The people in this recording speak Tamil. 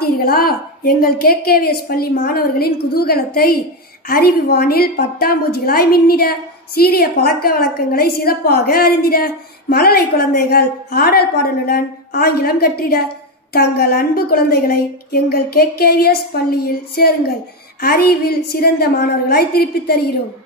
பார்த்தீர்களா எங்கள் KKVS பள்ளி மாணவர்களின் குதூகலத்தை? அறிவு வானில் பட்டாம்பூச்சிகளாய் மின்னிட, சீரிய பழக்க வழக்கங்களை சிறப்பாக அறிந்திட, மழலை குழந்தைகள் ஆடல் பாடலுடன் ஆங்கிலம் கற்றிட. தங்கள் அன்பு குழந்தைகளை எங்கள் KKVS பள்ளியில் சேருங்கள். அறிவில் சிறந்த மாணவர்களாய் திருப்பித் தருகிறோம்.